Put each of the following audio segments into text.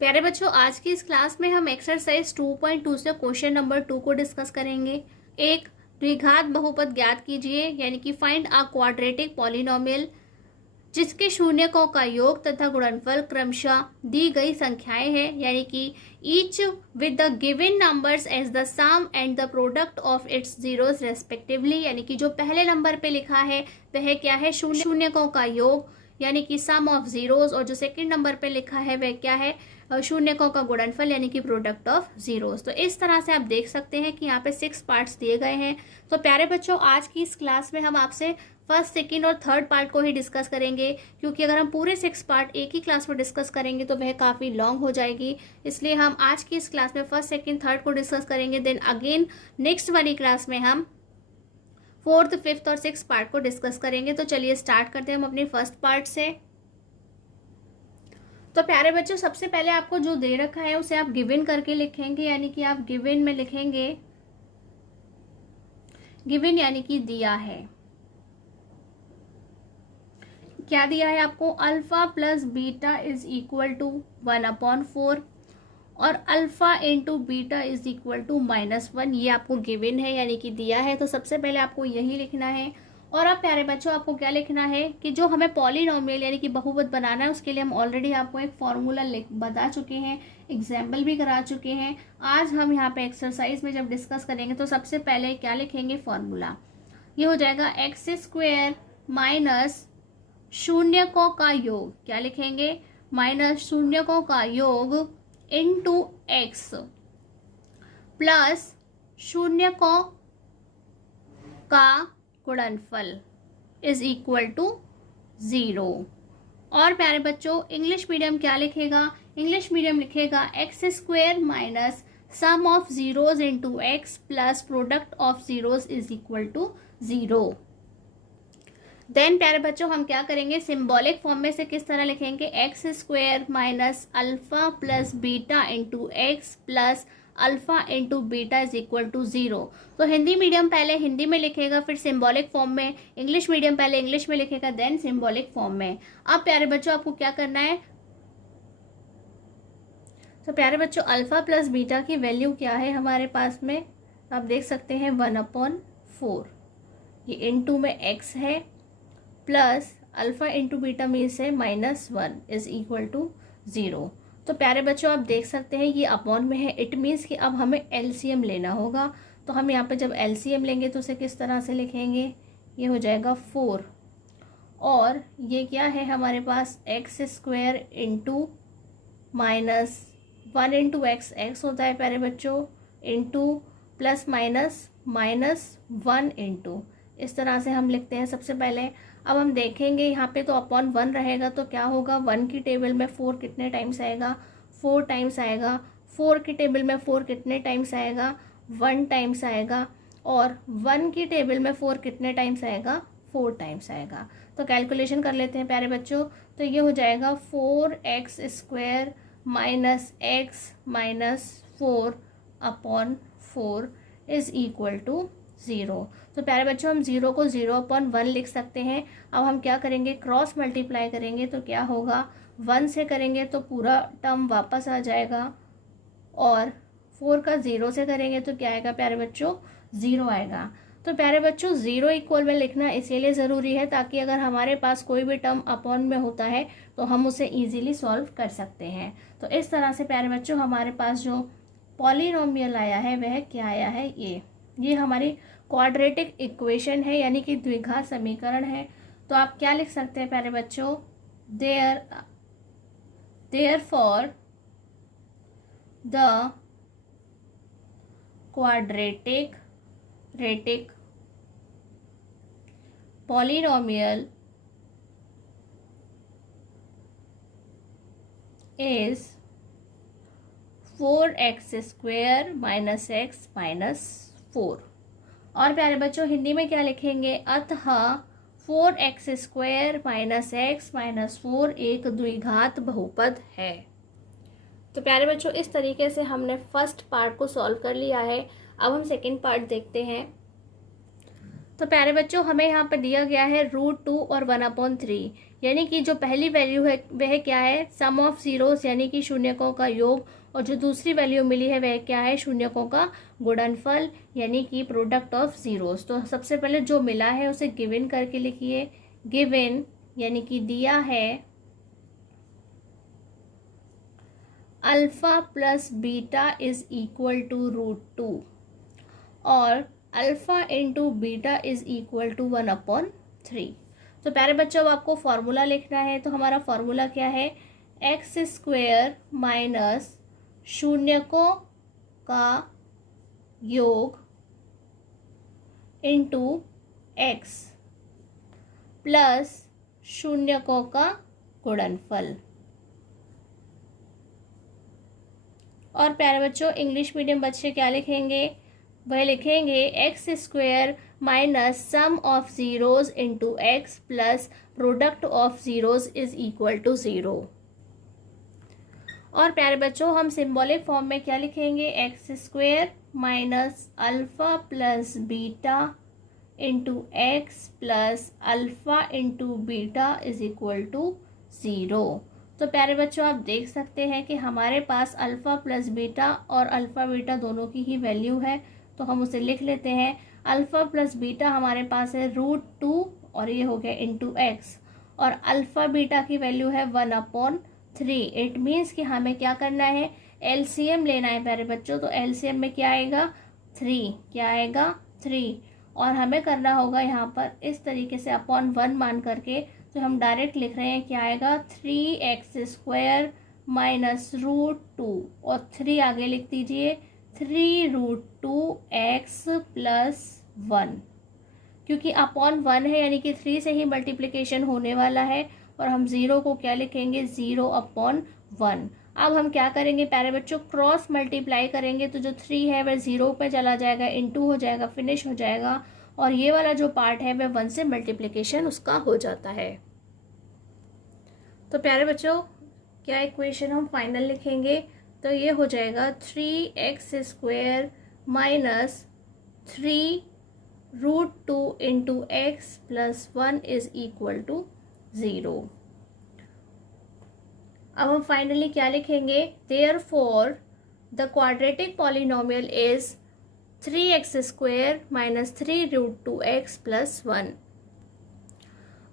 प्यारे बच्चों, आज की इस क्लास में हम एक्सरसाइज 2.2 से क्वेश्चन नंबर 2 को डिस्कस करेंगे। एक द्विघात बहुपद ज्ञात कीजिए, यानी कि फाइंड अ क्वाड्रेटिक पॉलिनोमियल जिसके शून्यकों का योग तथा गुणनफल क्रमशः दी गई संख्याएं हैं, यानी कि each with the given numbers as the sum and the product of its zeros respectively. यानी कि जो पहले नंबर पे लिखा है वह क्या है, शून्यकों का योग यानी कि सम ऑफ जीरोस, और जो सेकंड नंबर पे लिखा है वह क्या है, शून्यकों का गुणनफल यानी कि प्रोडक्ट ऑफ जीरोस। तो इस तरह से आप देख सकते हैं कि यहाँ पे 6 पार्ट्स दिए गए हैं। तो प्यारे बच्चों, आज की इस क्लास में हम आपसे फर्स्ट, सेकंड और थर्ड पार्ट को ही डिस्कस करेंगे, क्योंकि अगर हम पूरे 6 पार्ट एक ही क्लास में डिस्कस करेंगे तो वह काफ़ी लॉन्ग हो जाएगी। इसलिए हम आज की इस क्लास में फर्स्ट, सेकंड, थर्ड को डिस्कस करेंगे। देन अगेन नेक्स्ट वाली क्लास में हम फोर्थ, फिफ्थ और सिक्स पार्ट को डिस्कस करेंगे। तो चलिए स्टार्ट करते हैं हम अपनी फर्स्ट पार्ट से। तो प्यारे बच्चों, सबसे पहले आपको जो दे रखा है उसे आप गिवन करके लिखेंगे, यानी कि आप गिवन में लिखेंगे, गिवन यानी कि दिया है। क्या दिया है आपको, alpha plus beta is equal to 1/4 और alpha into beta is equal to -1। ये आपको गिवन है, यानी कि दिया है। तो सबसे पहले आपको यही लिखना है। और अब प्यारे बच्चों, आपको क्या लिखना है कि जो हमें पॉलिनोमियल यानी कि बहुपद बनाना है उसके लिए हम ऑलरेडी आपको एक फॉर्मूला बता चुके हैं, एग्जाम्पल भी करा चुके हैं। आज हम यहाँ पे एक्सरसाइज में जब डिस्कस करेंगे तो सबसे पहले क्या लिखेंगे, फॉर्मूला। ये हो जाएगा x² माइनस शून्यकों का योग, क्या लिखेंगे, माइनस शून्यकों का योग इंटू एक्स प्लस शून्यकों का गुणनफल इज इक्वल टू 0। और प्यारे बच्चों, इंग्लिश मीडियम क्या लिखेगा, इंग्लिश मीडियम लिखेगा x² minus sum of zeros into x plus product of zeros is equal to 0। Then प्यारे बच्चों, हम क्या करेंगे, सिंबॉलिक फॉर्म में से किस तरह लिखेंगे, x² minus alpha plus beta into x plus alpha into beta is equal to 0। तो हिंदी मीडियम पहले हिंदी में लिखेगा, फिर सिंबॉलिक फॉर्म में, इंग्लिश मीडियम पहले इंग्लिश में लिखेगा, देन सिंबॉलिक फॉर्म में। अब प्यारे बच्चों, आपको क्या करना है, तो प्यारे बच्चों, अल्फा प्लस बीटा की वैल्यू क्या है हमारे पास में, आप देख सकते हैं 1/4। ये इंटू में x है प्लस अल्फा इंटू बीटा में से -1 इज इक्वल टू 0। तो प्यारे बच्चों, आप देख सकते हैं ये अपॉन में है, इट मीन्स कि अब हमें एलसीएम लेना होगा। तो हम यहाँ पे जब एलसीएम लेंगे तो उसे किस तरह से लिखेंगे, ये हो जाएगा 4 और ये क्या है हमारे पास, x² इंटू -1 इंटू x होता है प्यारे बच्चों, इंटू प्लस -1 इंटू, इस तरह से हम लिखते हैं सबसे पहले। अब हम देखेंगे यहाँ पे तो अपॉन 1 रहेगा, तो क्या होगा, 1 की टेबल में 4 कितने टाइम्स आएगा, 4 टाइम्स आएगा। 4 की टेबल में 4 कितने टाइम्स आएगा, 1 टाइम्स आएगा। और 1 की टेबल में 4 कितने टाइम्स आएगा, 4 टाइम्स आएगा। तो कैलकुलेशन कर लेते हैं प्यारे बच्चों। तो ये हो जाएगा 4x² minus x minus 4/4 is equal to 0। तो प्यारे बच्चों, हम 0 को 0/1 लिख सकते हैं। अब हम क्या करेंगे, क्रॉस मल्टीप्लाई करेंगे तो क्या होगा, 1 से करेंगे तो पूरा टर्म वापस आ जाएगा, और 4 का 0 से करेंगे तो क्या आएगा प्यारे बच्चों, 0 आएगा। तो प्यारे बच्चों, 0 इक्वल में लिखना इसीलिए ज़रूरी है ताकि अगर हमारे पास कोई भी टर्म अपॉन में होता है तो हम उसे ईजिली सॉल्व कर सकते हैं। तो इस तरह से प्यारे बच्चों, हमारे पास जो पॉलिनोमियल आया है वह क्या आया है, ये हमारी क्वाड्रेटिक इक्वेशन है, यानी कि द्विघात समीकरण है। तो आप क्या लिख सकते हैं प्यारे बच्चों, therefore the quadratic polynomial is 4x² minus x minus 4। और प्यारे बच्चों, हिंदी में क्या लिखेंगे, अतः 4x² माइनस x माइनस 4 एक द्विघात बहुपद है। तो प्यारे बच्चों, इस तरीके से हमने फर्स्ट पार्ट को सॉल्व कर लिया है। अब हम सेकंड पार्ट देखते हैं। तो प्यारे बच्चों, हमें यहाँ पर दिया गया है √2 और 1/3, यानी कि जो पहली वैल्यू है वह क्या है, सम ऑफ जीरोस यानी कि शून्यकों का योग, और जो दूसरी वैल्यू मिली है वह क्या है, शून्यकों का गुणनफल यानी कि प्रोडक्ट ऑफ जीरोस। तो सबसे पहले जो मिला है उसे गिवन करके लिखिए। गिवन यानी कि दिया है alpha plus beta is equal to √2 और alpha into beta is equal to 1/3। तो प्यारे बच्चों, अब आपको फॉर्मूला लिखना है। तो हमारा फॉर्मूला क्या है, x² माइनस शून्यकों का योग इंटू x प्लस शून्यकों का गुणनफल। और प्यारे बच्चों, इंग्लिश मीडियम बच्चे क्या लिखेंगे, वह लिखेंगे x² minus sum of zeros into x plus product of zeros is equal to 0। और प्यारे बच्चों, हम सिंबॉलिक फॉर्म में क्या लिखेंगे, x² minus alpha plus beta into x plus alpha into beta is equal to 0। तो प्यारे बच्चों, आप देख सकते हैं कि हमारे पास अल्फ़ा प्लस बीटा और अल्फ़ा बीटा दोनों की ही वैल्यू है। तो हम उसे लिख लेते हैं। अल्फ़ा प्लस बीटा हमारे पास है √2 और ये हो गया इंटू x, और अल्फ़ा बीटा की वैल्यू है 1/3। इट मीन्स कि हमें क्या करना है, एलसीएम लेना है प्यारे बच्चों। तो एलसीएम में क्या आएगा, 3, क्या आएगा 3, और हमें करना होगा यहाँ पर इस तरीके से अपॉन 1 मान करके। तो हम डायरेक्ट लिख रहे हैं, क्या आएगा 3x² माइनस √2 और 3 आगे लिख दीजिए 3√2x प्लस 1, क्योंकि अपॉन 1 है यानी कि 3 से ही मल्टीप्लिकेशन होने वाला है। और हम 0 को क्या लिखेंगे, 0/1। अब हम क्या करेंगे प्यारे बच्चों, क्रॉस मल्टीप्लाई करेंगे। तो जो 3 है वह 0 पे चला जाएगा, इनटू हो जाएगा, फिनिश हो जाएगा, और ये वाला जो पार्ट है वह 1 से मल्टीप्लिकेशन उसका हो जाता है। तो प्यारे बच्चों, क्या इक्वेशन हम फाइनल लिखेंगे, तो ये हो जाएगा 3x² minus 3√2 into x plus 1 is equal to 0। अब हम फाइनली क्या लिखेंगे, therefore the quadratic polynomial is 3x² minus 3√2x plus 1।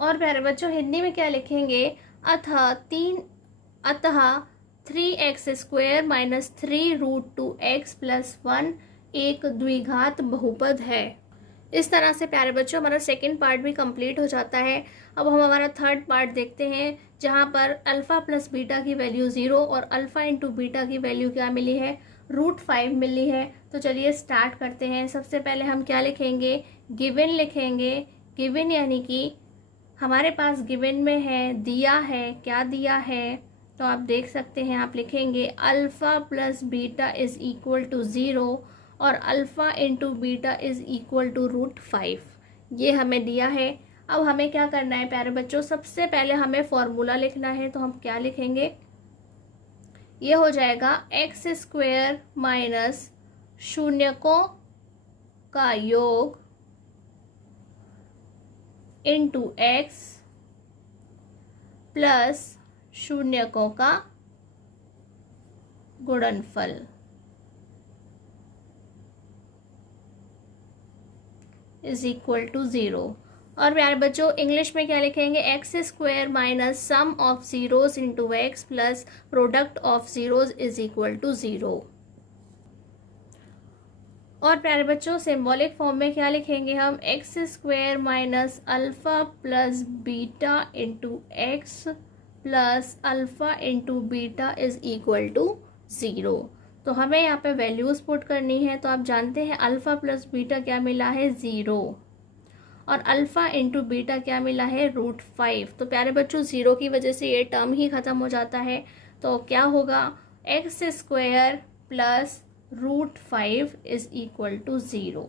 और प्यारे बच्चों, हिंदी में क्या लिखेंगे, अतः 3x² माइनस 3√2x प्लस 1 एक द्विघात बहुपद है। इस तरह से प्यारे बच्चों हमारा सेकंड पार्ट भी कंप्लीट हो जाता है। अब हम हमारा थर्ड पार्ट देखते हैं, जहाँ पर अल्फ़ा प्लस बीटा की वैल्यू 0 और अल्फ़ा इंटू बीटा की वैल्यू क्या मिली है, √5 मिली है। तो चलिए स्टार्ट करते हैं। सबसे पहले हम क्या लिखेंगे, गिवन लिखेंगे। गिवन यानी कि हमारे पास गिवन में है, दिया है, क्या दिया है, तो आप देख सकते हैं, आप लिखेंगे alpha plus beta is equal to 0 और alpha into beta is equal to √5, ये हमें दिया है। अब हमें क्या करना है प्यारे बच्चों, सबसे पहले हमें फॉर्मूला लिखना है। तो हम क्या लिखेंगे, ये हो जाएगा x² माइनस शून्यकों का योग इंटू x प्लस शून्यकों का गुणनफल इज इक्वल टू 0। और प्यारे बच्चों, इंग्लिश में क्या लिखेंगे, x² minus sum of zeros into x plus product of zeros is equal to 0। और प्यारे बच्चों, सिंबॉलिक फॉर्म में क्या लिखेंगे हम, x² minus alpha plus beta into x plus alpha into beta is equal to 0। तो हमें यहाँ पे वैल्यूज़ पुट करनी है। तो आप जानते हैं अल्फ़ा प्लस बीटा क्या मिला है, 0, और अल्फ़ा इंटू बीटा क्या मिला है, √5। तो प्यारे बच्चों, 0 की वजह से ये टर्म ही ख़त्म हो जाता है। तो क्या होगा, x² plus √5 is equal to 0।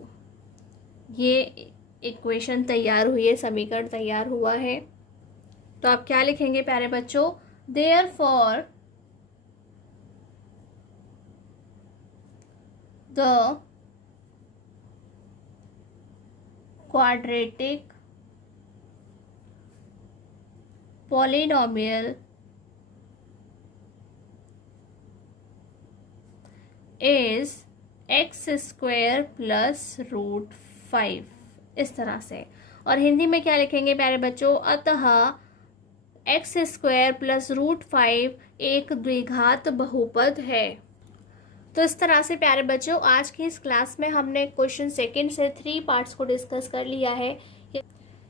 ये इक्वेशन तैयार हुई है, समीकरण तैयार हुआ है। तो आप क्या लिखेंगे प्यारे बच्चों, therefore the quadratic polynomial is x square plus root 5, इस तरह से। और हिंदी में क्या लिखेंगे प्यारे बच्चों, अतः एक्स स्क्वायर प्लस रूट 5 एक द्विघात बहुपद है। तो इस तरह से प्यारे बच्चों आज की इस क्लास में हमने क्वेश्चन सेकंड से 3 पार्ट्स को डिस्कस कर लिया है।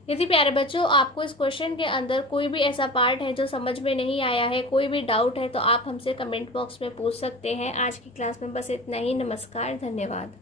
यदि प्यारे बच्चों आपको इस क्वेश्चन के अंदर कोई भी ऐसा पार्ट है जो समझ में नहीं आया है, कोई भी डाउट है, तो आप हमसे कमेंट बॉक्स में पूछ सकते हैं। आज की क्लास में बस इतना ही। नमस्कार, धन्यवाद।